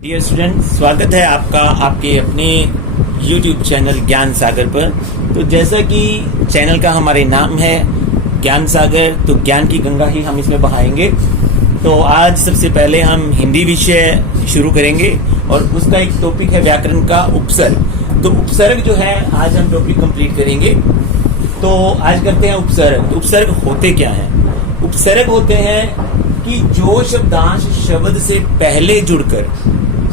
Dear student, स्वागत है आपका आपके अपने YouTube चैनल ज्ञान सागर पर। तो जैसा कि चैनल का हमारे नाम है ज्ञान सागर, तो ज्ञान की गंगा ही हम इसमें बहाएंगे। तो आज सबसे पहले हम हिंदी विषय शुरू करेंगे और उसका एक टॉपिक है व्याकरण का उपसर्ग। तो उपसर्ग जो है आज हम टॉपिक कंप्लीट करेंगे। तो आज करते हैं उपसर्ग। तो उपसर्ग होते क्या हैं? उपसर्ग होते हैं कि जो शब्दांश शब्द से पहले जुड़कर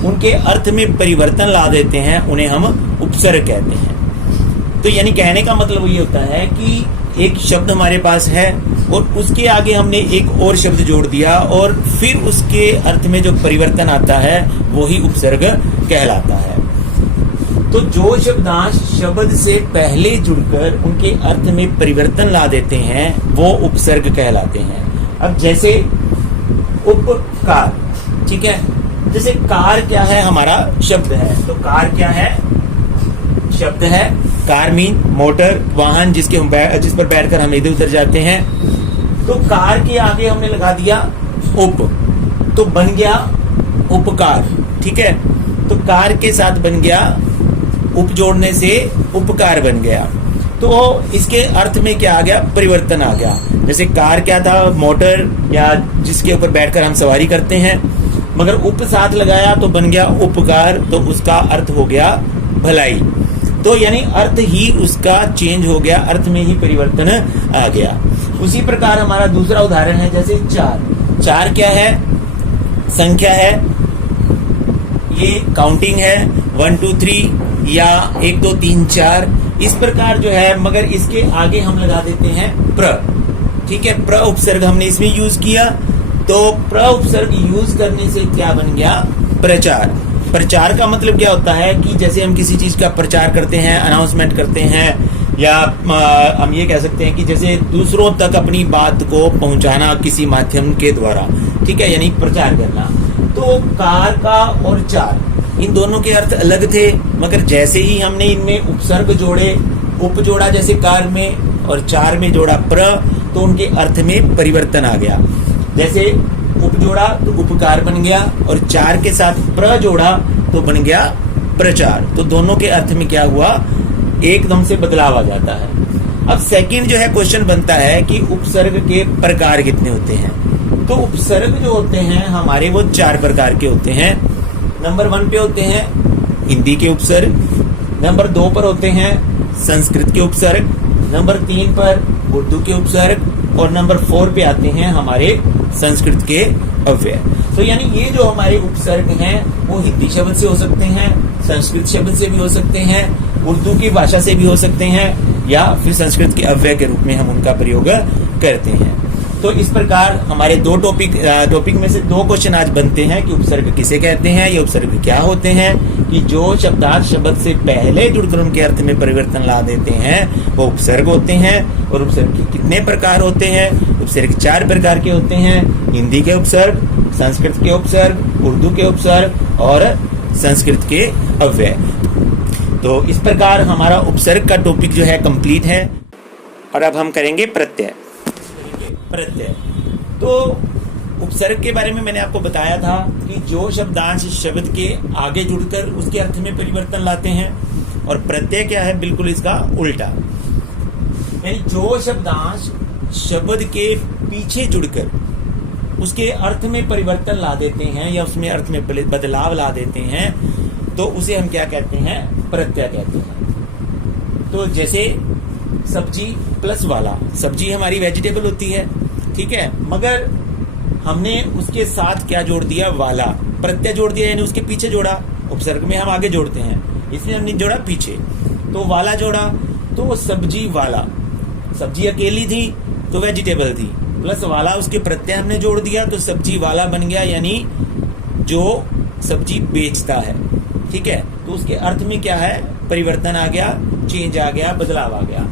उनके अर्थ में परिवर्तन ला देते हैं, उन्हें हम उपसर्ग कहते हैं। तो यानी कहने का मतलब ये होता है कि एक शब्द हमारे पास है और उसके आगे हमने एक और शब्द जोड़ दिया और फिर उसके अर्थ में जो परिवर्तन आता है वो ही उपसर्ग कहलाता है। तो जो शब्दांश शब्द से पहले जुड़कर उनके अर्थ में परिवर्तन ला देते हैं वो उपसर्ग कहलाते हैं। अब जैसे उपकार, ठीक है, जैसे कार क्या है? हमारा शब्द है। तो कार क्या है? शब्द है। कार मीन मोटर, वाहन जिस पर बैठकर हम इधर उधर जाते हैं। तो कार के आगे हमने लगा दिया उप, तो बन गया उपकार, ठीक है। तो कार के साथ बन गया, उप जोड़ने से उपकार बन गया। तो इसके अर्थ में क्या आ गया? परिवर्तन आ गया। जैसे कार क्या था? मोटर या जिसके ऊपर बैठकर हम सवारी करते हैं, मगर उप साथ लगाया तो बन गया उपकार, तो उसका अर्थ हो गया भलाई। तो यानी अर्थ ही उसका चेंज हो गया, अर्थ में ही परिवर्तन आ गया। उसी प्रकार हमारा दूसरा उदाहरण है जैसे चार। चार क्या है? संख्या है, ये काउंटिंग है, 1 2 3 या 1 2 3 4 इस प्रकार जो है, मगर इसके आगे हम लगा देते हैं प्र, ठीक है। प्र उपसर्ग हमने इसमें यूज किया। तो प्र उपसर्ग यूज करने से क्या बन गया? प्रचार। प्रचार का मतलब क्या होता है कि जैसे हम किसी चीज का प्रचार करते हैं, अनाउंसमेंट करते हैं, या हम ये कह सकते हैं कि जैसे दूसरों तक अपनी बात को पहुंचाना किसी माध्यम के द्वारा, ठीक है, यानी प्रचार करना। तो कार का और चार, इन दोनों के अर्थ अलग थे, मगर जैसे ही हमने इनमें उपसर्ग जोड़े, उप जोड़ा जैसे कार में और चार में जोड़ा प्र, तो उनके अर्थ में परिवर्तन आ गया। जैसे उप जोड़ा तो उपकार बन गया और चार के साथ प्र जोड़ा तो बन गया प्रचार। तो दोनों के अर्थ में क्या हुआ? एकदम से बदलाव आ जाता है। अब सेकंड जो है क्वेश्चन बनता है कि उपसर्ग के प्रकार कितने होते हैं? तो उपसर्ग जो होते हैं हमारे वो 4 प्रकार के होते हैं। नंबर 1 पे होते हैं हिंदी के उपसर्ग, नंबर 2 पर होते हैं संस्कृत के उपसर्ग, नंबर 3 पर उर्दू के उपसर्ग और नंबर 4 पे आते हैं हमारे संस्कृत के अव्यय। तो यानी ये जो हमारे उपसर्ग हैं वो हिंदी शब्द से हो सकते हैं, संस्कृत शब्द से भी हो सकते हैं, उर्दू की भाषा से भी हो सकते हैं, या फिर संस्कृत के अव्यय के रूप में हम उनका प्रयोग करते हैं। तो इस प्रकार हमारे दो टॉपिक में से 2 क्वेश्चन आज बनते हैं कि उपसर्ग किसे कहते हैं, ये उपसर्ग क्या होते हैं, कि जो शब्दार्थ शब्द से पहले जुड़कर उनके अर्थ में परिवर्तन ला देते हैं वो उपसर्ग होते हैं। और उपसर्ग के कितने प्रकार होते हैं? उपसर्ग 4 प्रकार के होते हैं। हिंदी के उपसर्ग, संस्कृत के उपसर्ग, उर्दू के उपसर्ग और संस्कृत के अव्यय। तो इस प्रकार हमारा उपसर्ग का टॉपिक जो है कंप्लीट है। और अब हम करेंगे प्रत्यय। प्रत्यय, तो उपसर्ग के बारे में मैंने आपको बताया था कि जो शब्दांश शब्द के आगे जुड़कर उसके अर्थ में परिवर्तन लाते हैं, और प्रत्यय क्या है? बिल्कुल इसका उल्टा। यानी जो शब्दांश शब्द के पीछे जुड़कर उसके अर्थ में परिवर्तन ला देते हैं या उसमें अर्थ में बदलाव ला देते हैं, तो उसे हम क्या कहते हैं? प्रत्यय कहते हैं। तो जैसे सब्जी प्लस वाला, सब्जी हमारी वेजिटेबल होती है, ठीक है, मगर हमने उसके साथ क्या जोड़ दिया? वाला, प्रत्यय जोड़ दिया, यानी उसके पीछे जोड़ा। उपसर्ग में हम आगे जोड़ते हैं, इसमें हमने जोड़ा पीछे, तो वाला जोड़ा, तो सब्जी वाला। सब्जी अकेली थी तो वेजिटेबल थी, प्लस वाला उसके प्रत्यय हमने जोड़ दिया तो सब्जी वाला बन गया, यानी जो सब्जी बेचता है, ठीक है। तो उसके अर्थ में क्या है? परिवर्तन आ गया, चेंज आ गया, बदलाव आ गया।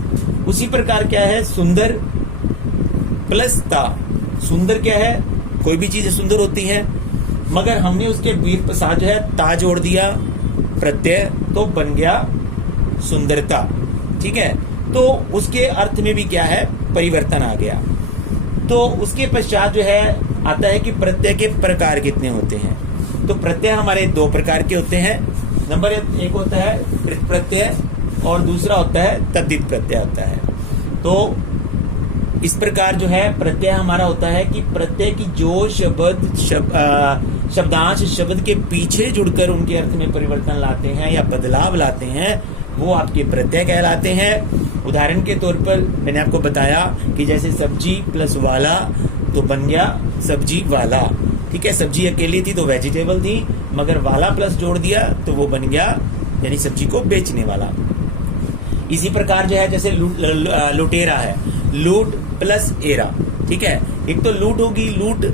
उसी प्रकार क्या है? सुंदर प्लस ता। सुंदर क्या है? कोई भी चीज सुंदर होती है, मगर हमने उसके साथ जो है ता जोड़ दिया प्रत्यय, तो बन गया सुंदरता, ठीक है। तो उसके अर्थ में भी क्या है? परिवर्तन आ गया। तो उसके पश्चात जो है आता है कि प्रत्यय के प्रकार कितने होते हैं। तो प्रत्यय हमारे दो प्रकार के होते हैं। नंबर एक होता है कृत प्रत्यय और दूसरा होता है तद्धित प्रत्यय होता है। तो इस प्रकार जो है प्रत्यय हमारा होता है कि प्रत्यय की जो शब्दांश शब्द के पीछे जुड़कर उनके अर्थ में परिवर्तन लाते हैं या बदलाव लाते हैं, वो आपके प्रत्यय कहलाते हैं। उदाहरण के तौर पर मैंने आपको बताया कि जैसे सब्जी प्लस वाला तो बन गया सब्जी वाला, ठीक है। सब्जी अकेली थी तो वेजिटेबल थी, मगर वाला प्लस जोड़ दिया तो वो बन गया यानी सब्जी को बेचने वाला। इसी प्रकार जो है जैसे लुटेरा है, लूट प्लस एरा, ठीक है। एक तो लूट होगी, लूट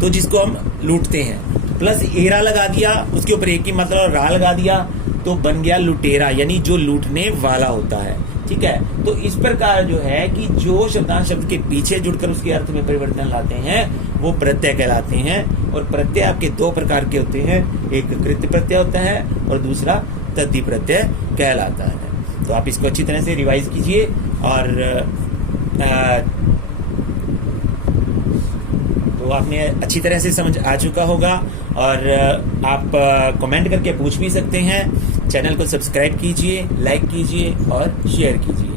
तो जिसको हम लूटते हैं, प्लस एरा लगा दिया, उसके ऊपर एक ही मतलब रा लगा दिया तो बन गया लुटेरा, यानी जो लूटने वाला होता है, ठीक है। तो इस प्रकार जो है कि जो शब्दांश शब्द के पीछे जुड़कर उसके अर्थ में परिवर्तन लाते हैं वो प्रत्यय कहलाते हैं। और प्रत्यय आपके दो प्रकार के होते हैं, एक कृत प्रत्यय होता है और दूसरा तद्धि प्रत्यय कहलाता है। तो आप इसको अच्छी तरह से रिवाइज कीजिए और तो आपने अच्छी तरह से समझ आ चुका होगा। और आप कमेंट करके पूछ भी सकते हैं। चैनल को सब्सक्राइब कीजिए, लाइक कीजिए और शेयर कीजिए।